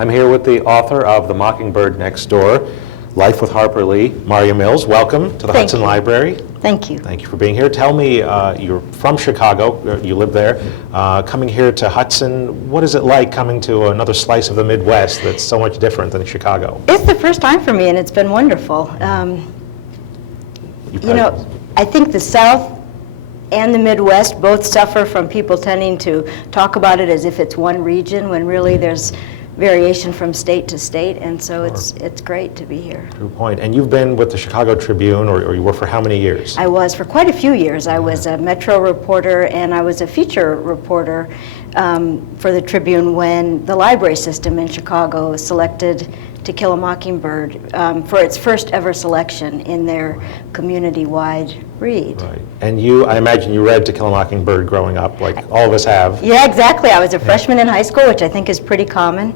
I'm here with the author of The Mockingbird Next Door, Life with Harper Lee, Marja Mills. Welcome to the Hudson Library. Thank you. Thank you for being here. Tell me, you're from Chicago, you live there. Coming here to Hudson, what is it like coming to another slice of the Midwest that's so much different than Chicago? It's the first time for me, and it's been wonderful. You know, I think the South and the Midwest both suffer from people tending to talk about it as if it's one region, when really there's variation from state to state, and so it's great to be here. True point. And you've been with the Chicago Tribune, or you were for how many years? I was for quite a few years. I was a Metro reporter, and I was a feature reporter for the Tribune when the library system in Chicago selected To Kill a Mockingbird for its first ever selection in their community-wide read. Right. And I imagine you read To Kill a Mockingbird growing up, like all of us have. Yeah, exactly. I was a freshman in high school, which I think is pretty common,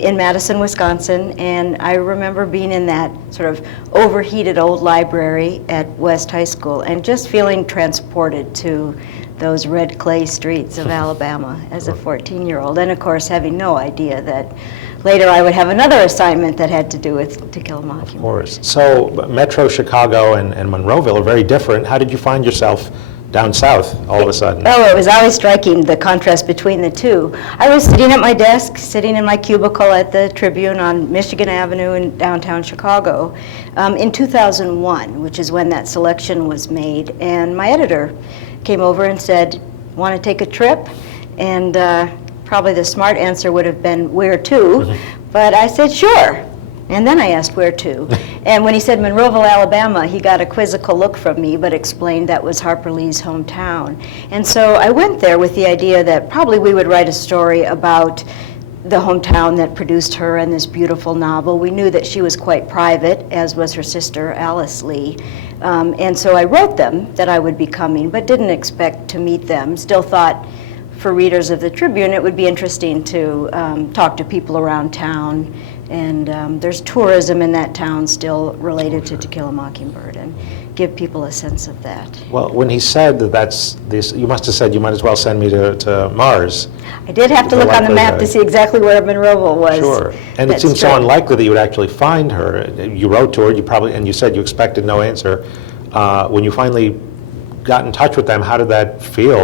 in Madison, Wisconsin, and I remember being in that sort of overheated old library at West High School and just feeling transported to those red clay streets of Alabama as a 14-year-old, and of course having no idea that later I would have another assignment that had to do with To Kill a Mockingbird. Of course. So Metro Chicago and Monroeville are very different. How did you find yourself down south all of a sudden? Oh, it was always striking, the contrast between the two. I was sitting at my desk, sitting in my cubicle at the Tribune on Michigan Avenue in downtown Chicago in 2001, which is when that selection was made, and my editor came over and said, "Want to take a trip?" And probably the smart answer would have been, "Where to?" But I said, "Sure." And then I asked, "Where to?" And when he said Monroeville, Alabama, he got a quizzical look from me, but explained that was Harper Lee's hometown. And so I went there with the idea that probably we would write a story about the hometown that produced her and this beautiful novel. We knew that she was quite private, as was her sister, Alice Lee. And so I wrote them that I would be coming, but didn't expect to meet them. Still thought, for readers of the Tribune, it would be interesting to talk to people around town. And there's tourism in that town still related to Kill a Mockingbird, and give people a sense of that. Well, when he said that that's this, you must have said you might as well send me to Mars. I did have to look on the map to see exactly where Monroeville was. Sure, and it seems so unlikely that you would actually find her. You wrote to her, and you said you expected no answer. When you finally got in touch with them, how did that feel?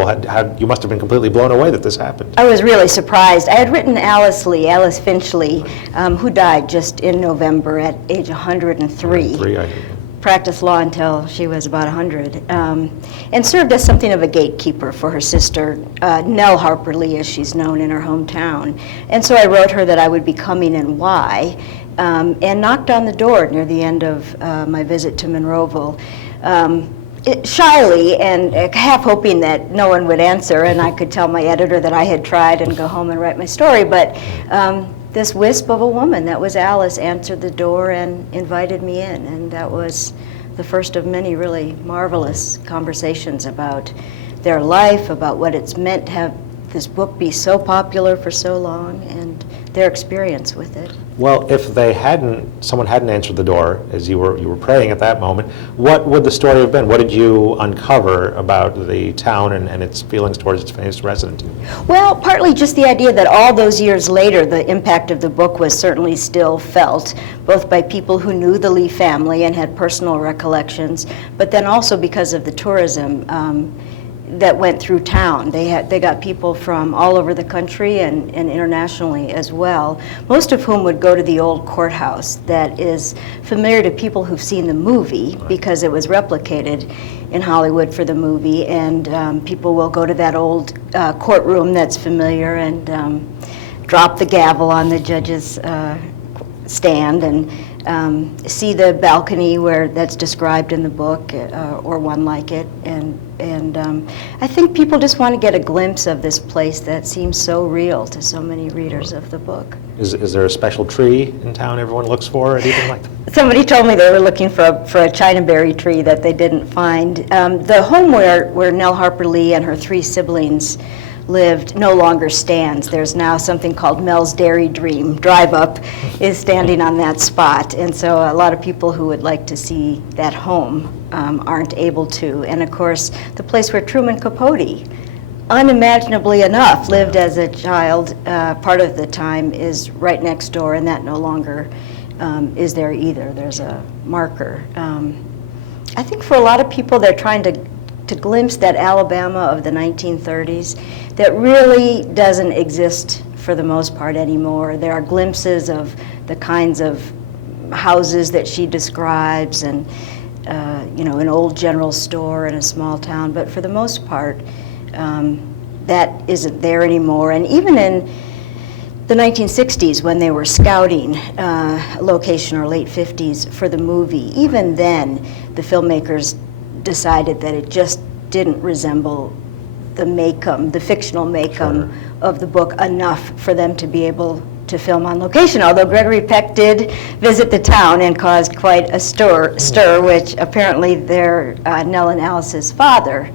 You must have been completely blown away that this happened. I was really surprised. I had written Alice Finchley, who died just in November at age 103. Practiced law until she was about 100, and served as something of a gatekeeper for her sister, Nell Harper Lee, as she's known in her hometown. And so I wrote her that I would be coming and why, and knocked on the door near the end of my visit to Monroeville. Shyly and half hoping that no one would answer and I could tell my editor that I had tried and go home and write my story, but this wisp of a woman, that was Alice, answered the door and invited me in, and that was the first of many really marvelous conversations about their life, about what it's meant to have this book be so popular for so long, and their experience with it. Well, if someone hadn't answered the door as you were praying at that moment, what would the story have been? What did you uncover about the town and its feelings towards its famous resident? Well, partly just the idea that all those years later, the impact of the book was certainly still felt, both by people who knew the Lee family and had personal recollections, but then also because of the tourism that went through town. They got people from all over the country and internationally as well, most of whom would go to the old courthouse that is familiar to people who've seen the movie because it was replicated in Hollywood for the movie, and people will go to that old courtroom that's familiar and drop the gavel on the judge's stand and see the balcony where that's described in the book, or one like it, and I think people just want to get a glimpse of this place that seems so real to so many readers of the book. Is there a special tree in town everyone looks for, or anything like that? Somebody told me they were looking for a Chinaberry tree that they didn't find. The home where Nell Harper Lee and her three siblings lived no longer stands. There's now something called Mel's Dairy Dream. Drive Up is standing on that spot, and so a lot of people who would like to see that home aren't able to. And of course, the place where Truman Capote unimaginably enough, lived as a child, part of the time is right next door, and that no longer is there either. There's a marker. I think for a lot of people, they're trying to glimpse that Alabama of the 1930s that really doesn't exist for the most part anymore. There are glimpses of the kinds of houses that she describes and an old general store in a small town, but for the most part, that isn't there anymore. And even in the 1960s, when they were scouting a location, or late 50s for the movie, even then, the filmmakers decided that it just didn't resemble the Maycomb, the fictional Maycomb of the book, enough for them to be able to film on location, although Gregory Peck did visit the town and caused quite a stir, which apparently their Nell and Alice's father,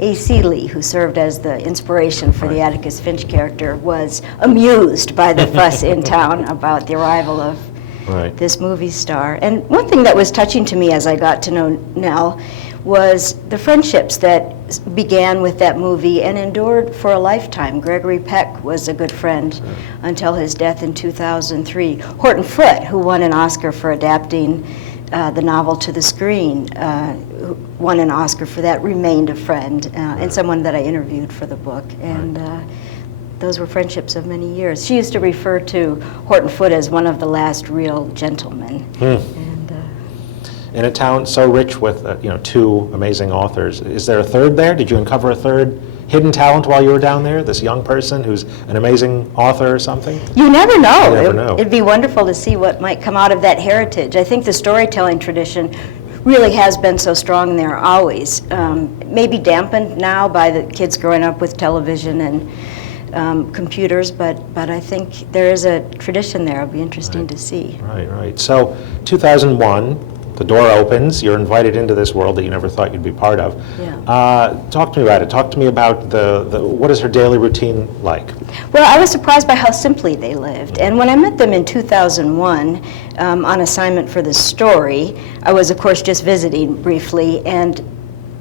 A.C. Lee, who served as the inspiration for the Atticus Finch character, was amused by the fuss in town about the arrival of this movie star. And one thing that was touching to me as I got to know Nell was the friendships that began with that movie and endured for a lifetime. Gregory Peck was a good friend until his death in 2003. Horton Foote, who won an Oscar for adapting the novel to the screen, who won an Oscar for that, remained a friend, and someone that I interviewed for the book. And those were friendships of many years. She used to refer to Horton Foote as one of the last real gentlemen. In a town so rich with two amazing authors, is there a third there? Did you uncover a third hidden talent while you were down there? This young person who's an amazing author or something? You never know. You never know. It'd be wonderful to see what might come out of that heritage. I think the storytelling tradition really has been so strong there always. Maybe dampened now by the kids growing up with television and computers, but I think there is a tradition there. It'll be interesting to see. Right. So 2001. The door opens, you're invited into this world that you never thought you'd be part of. Talk to me about it. Talk to me about what is her daily routine like? Well, I was surprised by how simply they lived. And when I met them in 2001 on assignment for the story, I was, of course, just visiting briefly, and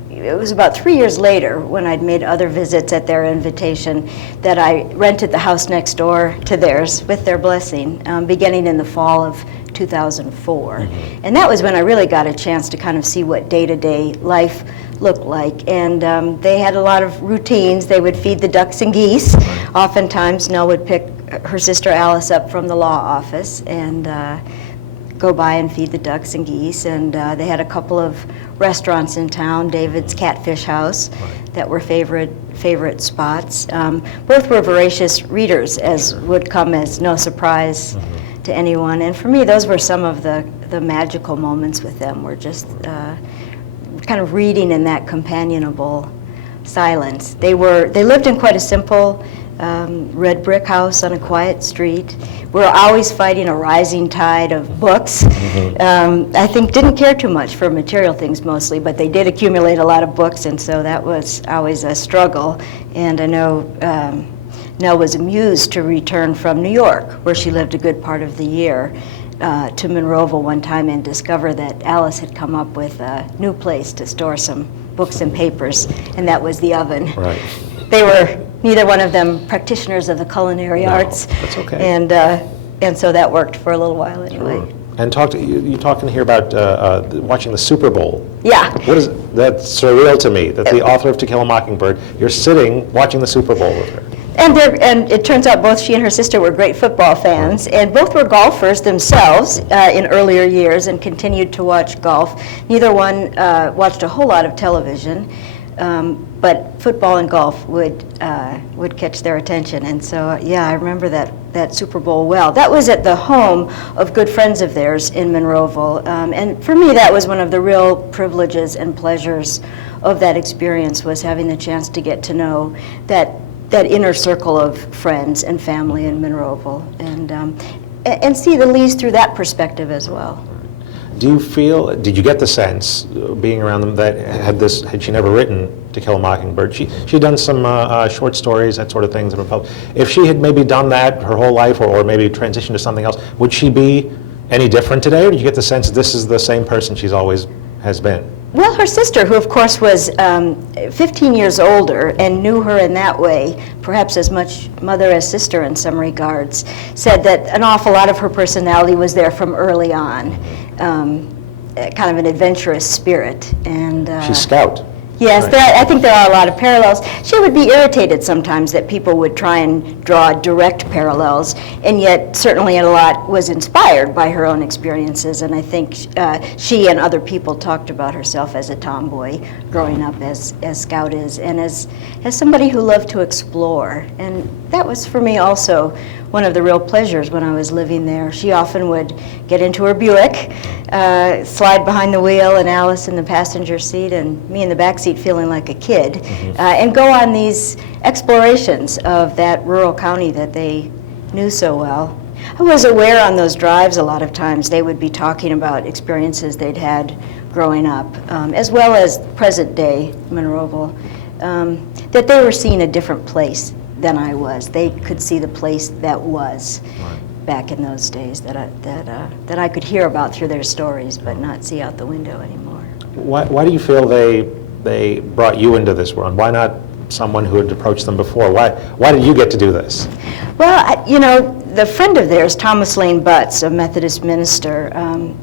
it was about 3 years later, when I'd made other visits at their invitation, that I rented the house next door to theirs with their blessing, beginning in the fall of 2004. And that was when I really got a chance to kind of see what day-to-day life looked like. And they had a lot of routines. They would feed the ducks and geese. Oftentimes, Nell would pick her sister Alice up from the law office and go by and feed the ducks and geese. And they had a couple of restaurants in town, David's Catfish House, that were favorite spots. Both were voracious readers, as would come as no surprise to anyone. And for me, those were some of the magical moments with them, were just kind of reading in that companionable silence. They lived in quite a simple red brick house on a quiet street. We were always fighting a rising tide of books. I think didn't care too much for material things mostly, but they did accumulate a lot of books, and so that was always a struggle. And I know Nell was amused to return from New York, where she lived a good part of the year, to Monroeville one time and discover that Alice had come up with a new place to store some books and papers, and that was the oven. They were neither one of them practitioners of the culinary arts. That's okay. And so that worked for a little while anyway. And you're talking here about watching the Super Bowl. Yeah. What is that's surreal to me, that the author of To Kill a Mockingbird, you're sitting watching the Super Bowl with her. And it turns out both she and her sister were great football fans, and both were golfers themselves in earlier years and continued to watch golf. Neither one watched a whole lot of television, but football and golf would catch their attention. And so, I remember that Super Bowl well. That was at the home of good friends of theirs in Monroeville, and for me, that was one of the real privileges and pleasures of that experience, was having the chance to get to know that inner circle of friends and family in Monroeville, and see the Lees through that perspective as well. Did you get the sense, being around them, that had she never written To Kill a Mockingbird, she'd done some short stories, that sort of things, that were published. If she had maybe done that her whole life, or maybe transitioned to something else, would she be any different today, or did you get the sense that this is the same person she's always has been? Well, her sister, who of course was 15 years older and knew her in that way, perhaps as much mother as sister in some regards, said that an awful lot of her personality was there from early on, kind of an adventurous spirit. And She's scout. yes, Right. I think there are a lot of parallels. She would be irritated sometimes that people would try and draw direct parallels, and yet certainly a lot was inspired by her own experiences, and I think she and other people talked about herself as a tomboy growing up as Scout is, and as somebody who loved to explore. And that was for me also one of the real pleasures when I was living there. She often would get into her Buick, slide behind the wheel, and Alice in the passenger seat, and me in the back seat feeling like a kid, and go on these explorations of that rural county that they knew so well. I was aware on those drives a lot of times they would be talking about experiences they'd had growing up, as well as present day Monroeville, that they were seeing a different place than I was. They could see the place that was back in those days that I could hear about through their stories, but not see out the window anymore. Why do you feel they brought you into this world? Why not someone who had approached them before? Why did you get to do this? Well, the friend of theirs, Thomas Lane Butts, a Methodist minister,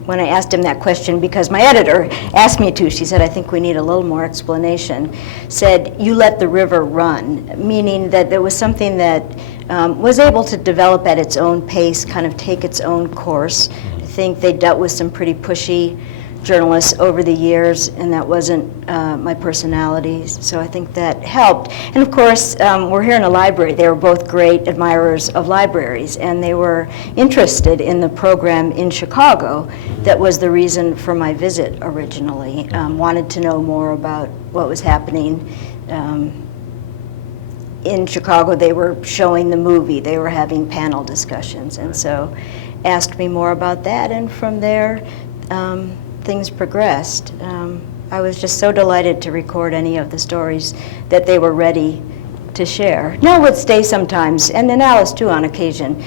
when I asked him that question, because my editor asked me to, she said, I think we need a little more explanation, said, you let the river run, meaning that there was something that was able to develop at its own pace, kind of take its own course. I think they dealt with some pretty pushy journalists over the years, and that wasn't my personality, so I think that helped. And of course, we're here in a library. They were both great admirers of libraries, and they were interested in the program in Chicago. That was the reason for my visit originally. Wanted to know more about what was happening in Chicago. They were showing the movie. They were having panel discussions, and so asked me more about that, and from there, things progressed. I was just so delighted to record any of the stories that they were ready to share. Nell would stay sometimes, and then Alice too on occasion.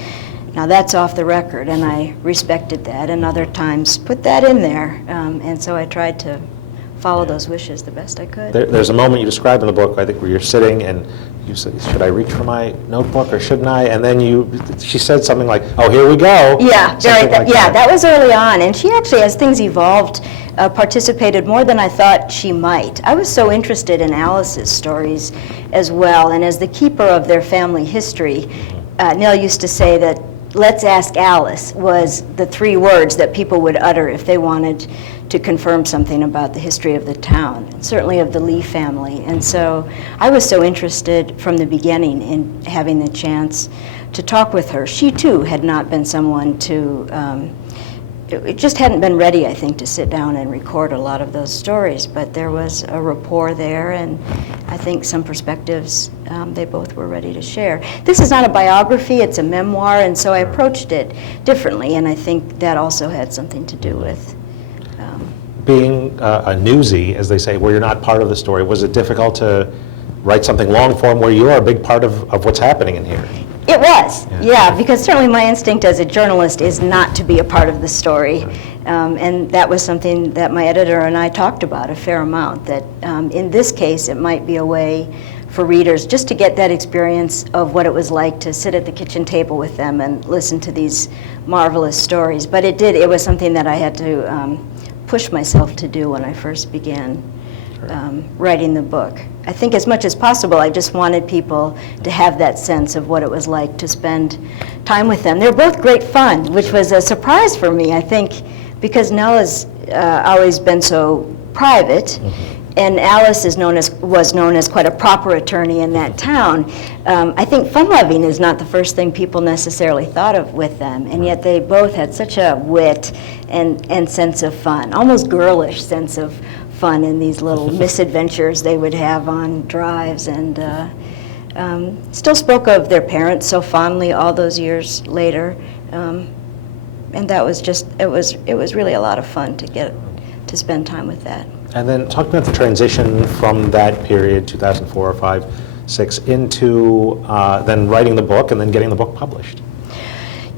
Now that's off the record, and I respected that, and other times put that in there. And so I tried to follow those wishes the best I could. There's a moment you describe in the book, I think, where you're sitting and you said, should I reach for my notebook or shouldn't I? And then she said something like, oh, here we go. Yeah, That. That was early on. And she actually, as things evolved, participated more than I thought she might. I was so interested in Alice's stories as well. And as the keeper of their family history, Nell used to say that, let's ask Alice was the 3 words that people would utter if they wanted to confirm something about the history of the town, and certainly of the Lee family. And so I was so interested from the beginning in having the chance to talk with her. She too had not been someone it just hadn't been ready, I think, to sit down and record a lot of those stories, but there was a rapport there, and I think some perspectives they both were ready to share. This is not a biography, it's a memoir, and so I approached it differently, and I think that also had something to do with being a newsie, as they say, where you're not part of the story. Was it difficult to write something long form where you are a big part of what's happening in here? It was, yeah, because certainly my instinct as a journalist is not to be a part of the story. And that was something that my editor and I talked about a fair amount, that in this case it might be a way for readers just to get that experience of what it was like to sit at the kitchen table with them and listen to these marvelous stories. But it was something that I had to push myself to do when I first began writing the book. I think as much as possible, I just wanted people to have that sense of what it was like to spend time with them. They're both great fun, which was a surprise for me, I think, because Nell has always been so private, and Alice was known as quite a proper attorney in that town. I think fun-loving is not the first thing people necessarily thought of with them, and yet they both had such a wit and sense of fun, almost girlish sense of fun in these little misadventures they would have on drives, and still spoke of their parents so fondly all those years later. And that was just, it was really a lot of fun to get to spend time with that. And then talk about the transition from that period, 2004 or 5, 6, into then writing the book and then getting the book published.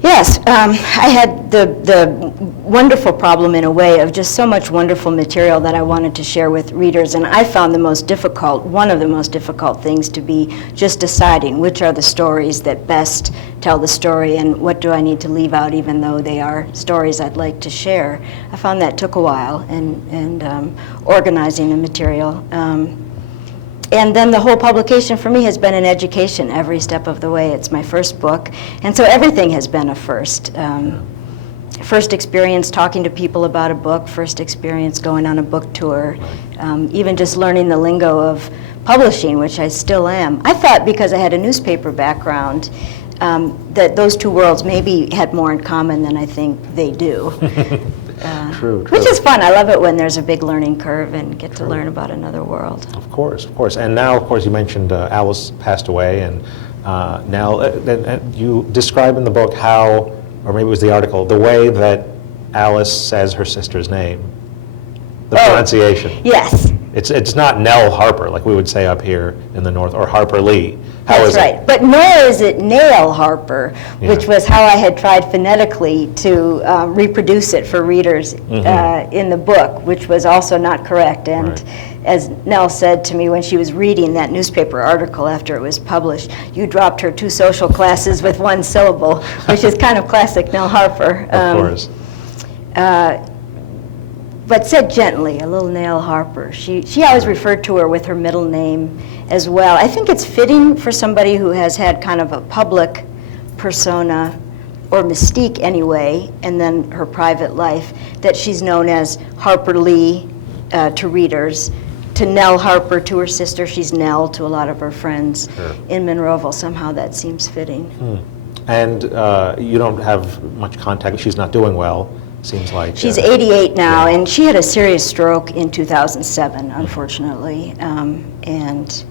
Yes, I had the wonderful problem in a way of just so much wonderful material that I wanted to share with readers, and I found one of the most difficult things to be just deciding which are the stories that best tell the story and what do I need to leave out even though they are stories I'd like to share. I found that took a while, and organizing the material. And then the whole publication for me has been an education every step of the way. It's my first book, and so everything has been a first. First experience talking to people about a book, first experience going on a book tour, even just learning the lingo of publishing, which I still am. I thought because I had a newspaper background that those two worlds maybe had more in common than I think they do. True. Which is fun. I love it when there's a big learning curve and get to learn about another world. Of course. And now, of course, you mentioned Alice passed away, and now and you describe in the book how, or maybe it was the article, the way that Alice says her sister's name, the pronunciation. Yes. It's not Nell Harper, like we would say up here in the North, or Harper Lee. How is That's right. it? But nor is it Nail Harper, which was how I had tried phonetically to reproduce it for readers in the book, which was also not correct. And as Nell said to me when she was reading that newspaper article after it was published, you dropped her 2 social classes with 1 syllable, which is kind of classic Nell Harper. Of course. But said gently, a little Nail Harper. She always referred to her with her middle name as well. I think it's fitting for somebody who has had kind of a public persona, or mystique anyway, and then her private life, that she's known as Harper Lee to readers, to Nell Harper to her sister. She's Nell to a lot of her friends in Monroeville. Somehow that seems fitting. And you don't have much contact. She's not doing well. Seems like she's 88 now, and she had a serious stroke in 2007, unfortunately, and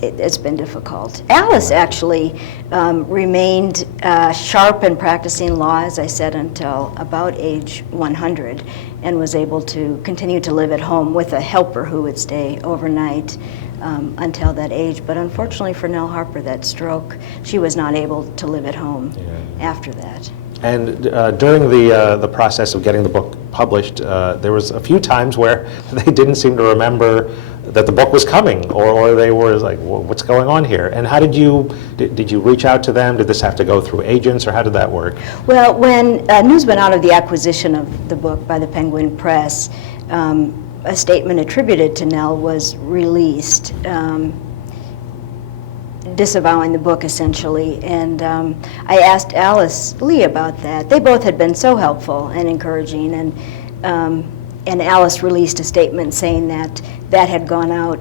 it's been difficult. Alice actually remained sharp and practicing law, as I said, until about age 100, and was able to continue to live at home with a helper who would stay overnight until that age. But unfortunately for Nell Harper, that stroke, she was not able to live at home after that. And during the process of getting the book published, there was a few times where they didn't seem to remember that the book was coming, or they were like, what's going on here? And how did you reach out to them? Did this have to go through agents, or how did that work? Well, when news went out of the acquisition of the book by the Penguin Press, a statement attributed to Nell was released, disavowing the book, essentially. And I asked Alice Lee about that. They both had been so helpful and encouraging, and Alice released a statement saying that that had gone out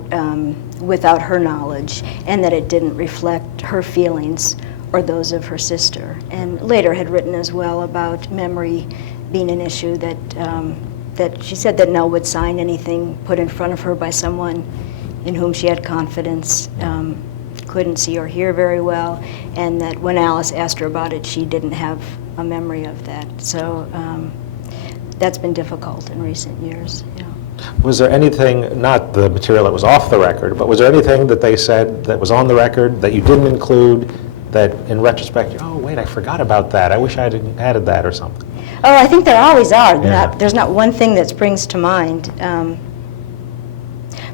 without her knowledge, and that it didn't reflect her feelings or those of her sister. And later had written as well about memory being an issue, that she said that Nell would sign anything put in front of her by someone in whom she had confidence, couldn't see or hear very well, and that when Alice asked her about it, she didn't have a memory of that. So that's been difficult in recent years. Was there anything, not the material that was off the record, but was there anything that they said that was on the record that you didn't include, that in retrospect, oh wait, I forgot about that, I wish I had added that or something? Oh, I think there always are. There's not one thing that springs to mind.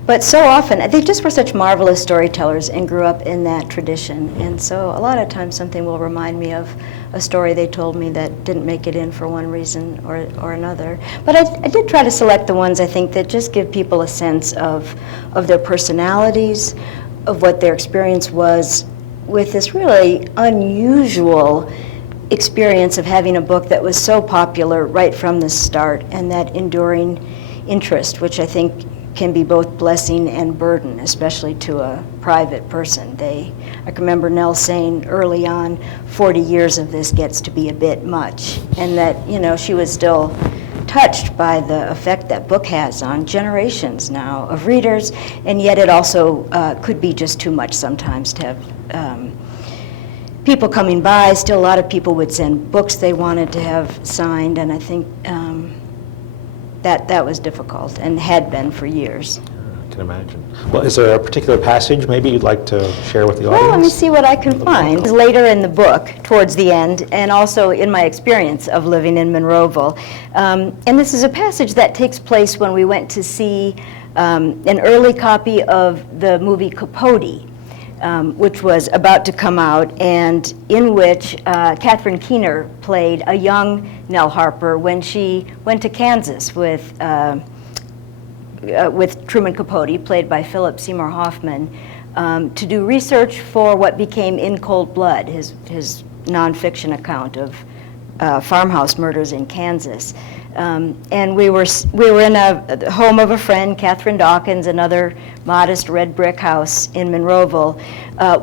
But so often, they just were such marvelous storytellers and grew up in that tradition. And so a lot of times something will remind me of a story they told me that didn't make it in for one reason or another. But I did try to select the ones, I think, that just give people a sense of their personalities, of what their experience was with this really unusual experience of having a book that was so popular right from the start, and that enduring interest, which I think can be both blessing and burden, especially to a private person. I can remember Nell saying early on, 40 years of this gets to be a bit much, and that, she was still touched by the effect that book has on generations now of readers, and yet it also could be just too much sometimes to have people coming by. Still, a lot of people would send books they wanted to have signed, and I think that was difficult and had been for years. I can can imagine. Well, is there a particular passage maybe you'd like to share with the audience? Well, let me see what I can find. Later in the book, towards the end, and also in my experience of living in Monroeville. And this is a passage that takes place when we went to see an early copy of the movie Capote, which was about to come out, and in which Catherine Keener played a young Nell Harper when she went to Kansas with Truman Capote, played by Philip Seymour Hoffman, to do research for what became In Cold Blood, his nonfiction account of farmhouse murders in Kansas. And we were in a home of a friend, Catherine Dawkins, another modest red brick house in Monroeville,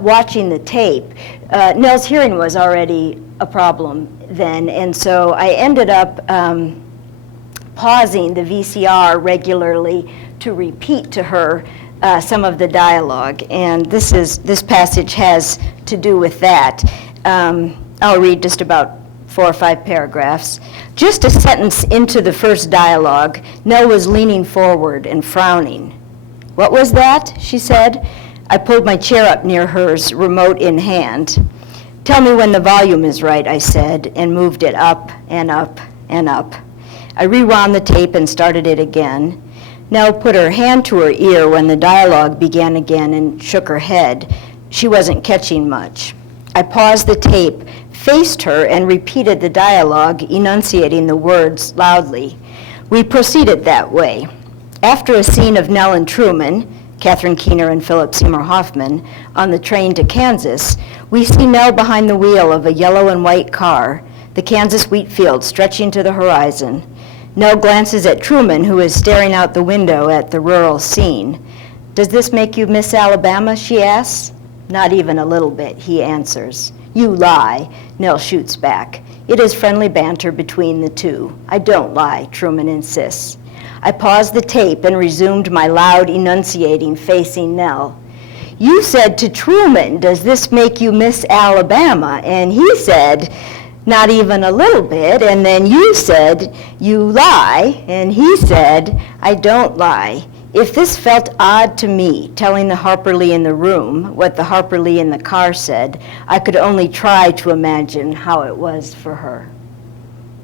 watching the tape. Nell's hearing was already a problem then, and so I ended up pausing the VCR regularly to repeat to her some of the dialogue, and this passage has to do with that. I'll read just about 4 or 5 paragraphs. Just a sentence into the first dialogue, Nell was leaning forward and frowning. "What was that?" she said. I pulled my chair up near hers, remote in hand. "Tell me when the volume is right," I said, and moved it up and up and up. I rewound the tape and started it again. Nell put her hand to her ear when the dialogue began again and shook her head. She wasn't catching much. I paused the tape, faced her, and repeated the dialogue, enunciating the words loudly. We proceeded that way. After a scene of Nell and Truman, Catherine Keener and Philip Seymour Hoffman, on the train to Kansas, we see Nell behind the wheel of a yellow and white car, the Kansas wheat field stretching to the horizon. Nell glances at Truman, who is staring out the window at the rural scene. "Does this make you miss Alabama?" she asks. "Not even a little bit," he answers. "You lie," Nell shoots back. It is friendly banter between the two. "I don't lie," Truman insists. I paused the tape and resumed my loud enunciating, facing Nell. "You said to Truman, 'Does this make you miss Alabama?' And he said, 'Not even a little bit.' And then you said, 'You lie.' And he said, 'I don't lie.' If this felt odd to me, telling the Harper Lee in the room what the Harper Lee in the car said, I could only try to imagine how it was for her."